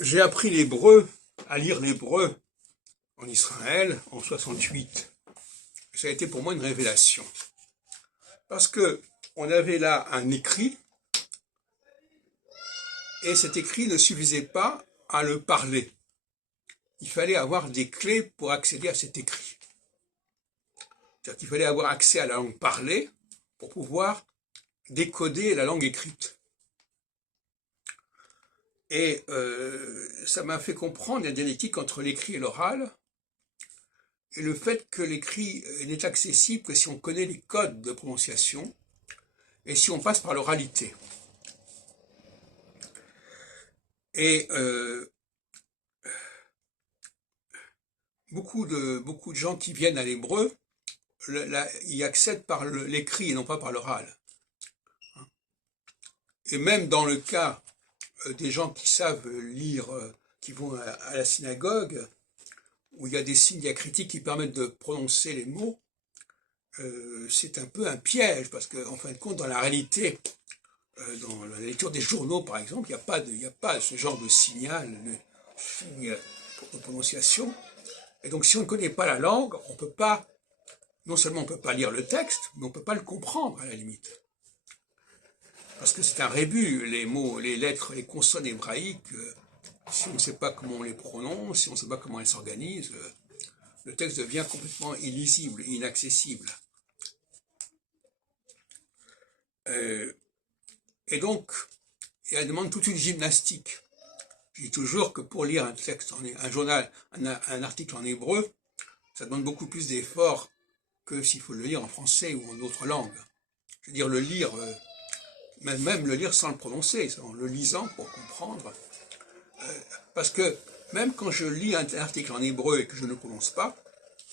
J'ai appris l'hébreu, à lire l'hébreu en Israël en 68. Ça a été pour moi une révélation. Parce que on avait là un écrit, et cet écrit ne suffisait pas à le parler. Il fallait avoir des clés pour accéder à cet écrit. C'est-à-dire qu'il fallait avoir accès à la langue parlée pour pouvoir décoder la langue écrite. Et ça m'a fait comprendre la dialectique entre l'écrit et l'oral, et le fait que l'écrit n'est accessible que si on connaît les codes de prononciation et si on passe par l'oralité. Et beaucoup de gens qui viennent à l'hébreu y accèdent par l'écrit et non pas par l'oral. Et même dans le cas des gens qui savent lire, qui vont à la synagogue, où il y a des signes diacritiques qui permettent de prononcer les mots, c'est un peu un piège, parce qu'en fin de compte, dans la réalité, dans la lecture des journaux, par exemple, il n'y a pas ce genre de signal, de signe de prononciation. Et donc, si on ne connaît pas la langue, on peut pas, non seulement on ne peut pas lire le texte, mais on ne peut pas le comprendre, à la limite. Parce que c'est un rébus, les mots, les lettres, les consonnes hébraïques, si on ne sait pas comment on les prononce, si on ne sait pas comment elles s'organisent, le texte devient complètement illisible, inaccessible. Et donc, elle demande toute une gymnastique. Je dis toujours que pour lire un texte, un journal, un article en hébreu, ça demande beaucoup plus d'efforts que s'il faut le lire en français ou en d'autres langues. Je veux dire, le lire, même le lire sans le prononcer, en le lisant pour comprendre. Parce que même quand je lis un article en hébreu et que je ne le prononce pas,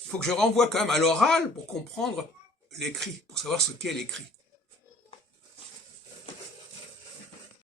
il faut que je renvoie quand même à l'oral pour comprendre l'écrit, pour savoir ce qu'est l'écrit.